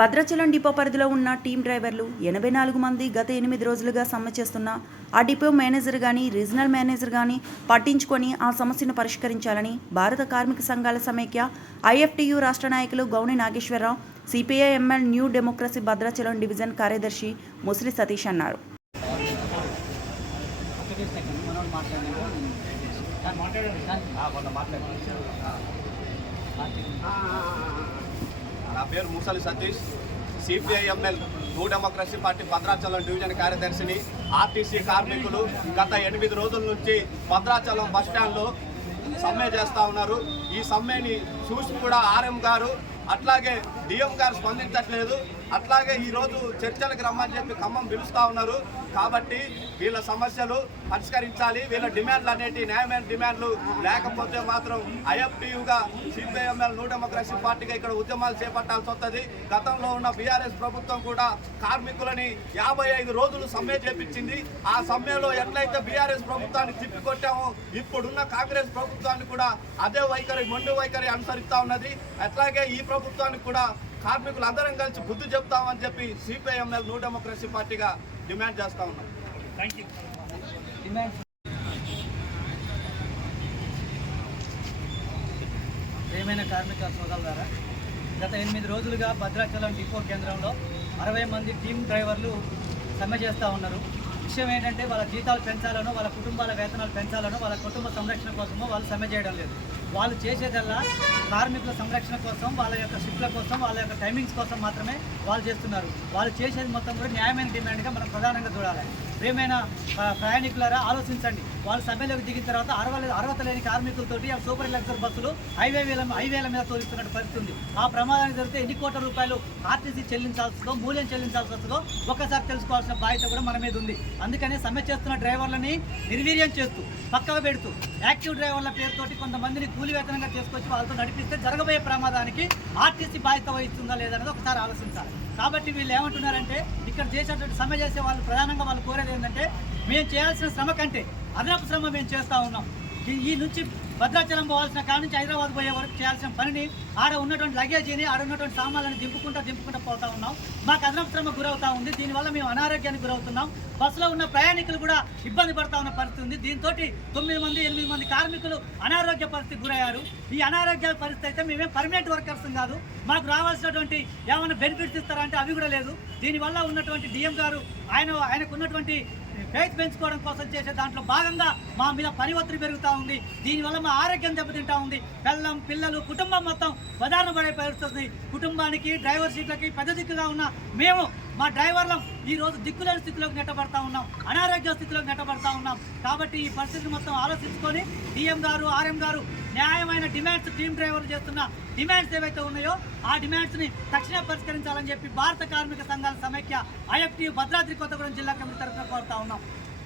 Bhadrachalam depot పరిధిలో ఉన్న team డ్రైవర్లు ఎనభై నాలుగు మంది గత ఎనిమిది రోజులుగా సమ్మె చేస్తున్న ఆ డిపో మేనేజర్ కానీ రీజనల్ మేనేజర్ కానీ పట్టించుకొని ఆ సమస్యను పరిష్కరించాలని భారత కార్మిక సంఘాల సమైక్య ఐఎఫ్టియు రాష్ట్ర నాయకులు Gouni Nageswararao CPI ML new democracy Bhadrachalam division కార్యదర్శి ముసలి సతీష్ అన్నారు. నా పేరు Musali Satish. CPI ML new democracy party Bhadrachalam division కార్యదర్శిని RTC కార్మికులు గత ఎనిమిది రోజుల నుంచి భద్రాచలం బస్టాండ్లో సమ్మె చేస్తూ ఉన్నారు. ఈ సమ్మెని చూసి కూడా ఆర్ఎం గారు అట్లాగే డిఎం గారు స్పందించట్లేదు. అట్లాగే ఈరోజు చర్చలకు రమ్మని చెప్పి ఖమ్మం పిలుస్తూ ఉన్నారు. కాబట్టి వీళ్ళ సమస్యలు పరిష్కరించాలి. వీళ్ళ డిమాండ్లు అనేటి న్యాయమైన డిమాండ్లు లేకపోతే మాత్రం ఐఎఫ్టీయుగా సిపిఐఎంఎల్ న్యూ డెమోక్రసీ పార్టీగా ఇక్కడ ఉద్యమాలు చేపట్టాల్సి వస్తుంది. గతంలో ఉన్న బీఆర్ఎస్ ప్రభుత్వం కూడా కార్మికులని యాభై ఐదు రోజులు సమ్మె చేపించింది. ఆ సమ్మెలో ఎట్లయితే బీఆర్ఎస్ ప్రభుత్వాన్ని తిప్పికొట్టామో ఇప్పుడున్న కాంగ్రెస్ ప్రభుత్వాన్ని కూడా అదే వైఖరి మొండి వైఖరి అనుసరిస్తా ఉన్నది. అట్లాగే ఈ ప్రభుత్వానికి కూడా కార్మికులు అందరం కలిసి బుద్ధి చెప్తామని చెప్పి సిపిఐఎంఎల్ న్యూ డెమోక్రసీ పార్టీగా డిమాండ్ చేస్తా ఉన్నాం. ప్రియమైన కార్మిక సోదరులారా గత ఎనిమిది రోజులుగా భద్రాచలం డిపో కేంద్రంలో అరవై మంది టీమ్ డ్రైవర్లు సమ్మె చేస్తూ ఉన్నారు. విషయం ఏంటంటే వాళ్ళ జీతాలు పెంచాలనో వాళ్ళ కుటుంబాల వేతనాలు పెంచాలనో వాళ్ళ కుటుంబ సంరక్షణ కోసమో వాళ్ళు సమ్మె చేయడం లేదు. వాళ్ళు చేసేదల్లా కార్మికుల సంరక్షణ కోసం వాళ్ళ యొక్క షిఫ్ట్ల కోసం వాళ్ళ యొక్క టైమింగ్స్ కోసం మాత్రమే వాళ్ళు చేస్తున్నారు. వాళ్ళు చేసేది మొత్తం కూడా న్యాయమైన డిమాండ్గా మనం ప్రధానంగా చూడాలి. ప్రియమైన ప్రయాణికులారా ఆలోచించండి. వాళ్ళు సమ్మెలోకి దిగిన తర్వాత అరవలేదు అర్హత లేని కార్మికులతోటి ఆ సూపర్ లగ్జర్ బస్సులు హైవేల హైవేల మీద తోలిస్తున్నట్టు పరిస్థితుంది ఆ ప్రమాదానికి జరిగితే ఎన్ని కోట్ల రూపాయలు ఆర్టీసీ చెల్లించాల్సి వస్తుందో మూల్యం చెల్లించాల్సి వస్తుందో ఒక్కసారి తెలుసుకోవాల్సిన బాధ్యత కూడా మన మీద ఉంది. అందుకనే సమ్మె చేస్తున్న డ్రైవర్లని నిర్వీర్యం చేస్తూ పక్కకు పెడుతూ యాక్టివ్ డ్రైవర్ల పేరుతోటి కొంతమందిని కూలి వేతనంగా చేసుకొచ్చి వాళ్ళతో నడిపిస్తే జరగబోయే ప్రమాదానికి ఆర్టీసీ బాధ్యత వహిస్తుందా లేదనేది ఒకసారి ఆలోచించాలి. కాబట్టి వీళ్ళు ఏమంటున్నారంటే ఇక్కడ చేసేటువంటి సమ్మె చేసే వాళ్ళు ప్రధానంగా వాళ్ళు కోరేది ఏంటంటే మేము చేయాల్సిన శ్రమ కంటే అదనపు శ్రమ మేము చేస్తూ ఉన్నాం. ఈ- ఈ నుంచి భద్రాచలం పోవాల్సిన కాడ నుంచి హైదరాబాద్ పోయే వరకు చేయాల్సిన పనిని ఆడ ఉన్నటువంటి లగేజీని ఆడ ఉన్నటువంటి సామాన్లను దింపుకుంటూ దింపుకుంటూ పోతా ఉన్నాం. మాకు అదనశ్రమ గురవుతూ గురవుతా ఉంది. దీనివల్ల మేము అనారోగ్యానికి గురవుతున్నాం. బస్సులో ఉన్న ప్రయాణికులు కూడా ఇబ్బంది పడతా ఉన్న పరిస్థితి ఉంది. దీంతో తొమ్మిది మంది ఎనిమిది మంది కార్మికులు అనారోగ్య పరిస్థితి గురయ్యారు. ఈ అనారోగ్య పరిస్థితి అయితే మేమేం పర్మనెంట్ వర్కర్స్ కాదు. మాకు రావాల్సినటువంటి ఏమైనా బెనిఫిట్స్ ఇస్తారా అంటే అవి కూడా లేదు. దీనివల్ల ఉన్నటువంటి డిఎం గారు ఆయన ఆయనకు ఉన్నటువంటి ఫెయిత్ పెంచుకోవడం కోసం చేసే దాంట్లో భాగంగా మా మీద పని ఒత్తిడి పెరుగుతూ ఉంది. దీనివల్ల మా ఆరోగ్యం దెబ్బతింటా ఉంది. బెల్లం పిల్లలు కుటుంబం మొత్తం బదారణ పడే పరిస్థితుంది. కుటుంబానికి డ్రైవర్ సీట్లకి పెద్ద దిక్కుగా ఉన్న మేము మా డ్రైవర్లం ఈ రోజు దిక్కులేని స్థితిలోకి నెట్టబడతా ఉన్నాం. అనారోగ్య స్థితిలోకి నెట్టబడతా ఉన్నాం. కాబట్టి ఈ పరిస్థితిని మొత్తం ఆలోచించుకొని డిఎం గారు ఆర్ఎం గారు న్యాయమైన డిమాండ్స్ టీమ్ డ్రైవర్లు చేస్తున్న డిమాండ్స్ ఏవైతే ఉన్నాయో ఆ డిమాండ్స్ని తక్షణ తక్షణమే పరిష్కరించాలని చెప్పి భారత కార్మిక సంఘాల సమైక్య ఐఎఫ్టీ భద్రాద్రి కొత్తగూడెం జిల్లా కమిటీ తరఫున కోరుతా ఉన్నాం.